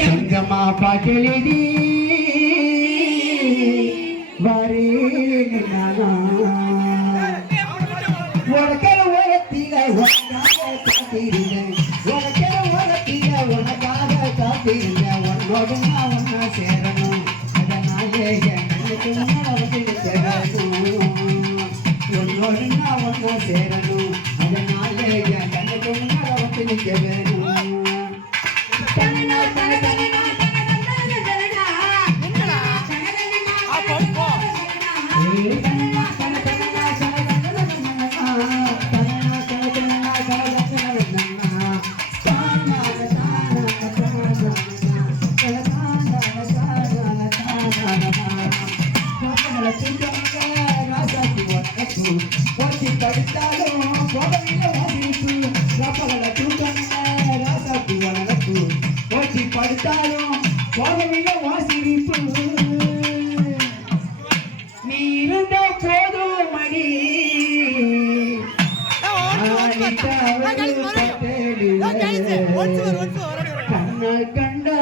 சங்கமா பாட்டெழுதி வரேன் நானா. உனக்கென காத்திருந்தேன். உனக்கென உலகத்தில உனக்காக காத்திருந்தேன். உன்னோடு நான் ஒன்னா சேரணும். அதனாலே என் கண்ணுக்கு முன்னால வந்து சேரணும். உன்னோடு நான் ஒன்னா சேரணும். அதனாலே என் கண்ணுக்கு முன்னால படித்தாலும் கோபமில்லை கண்ணால்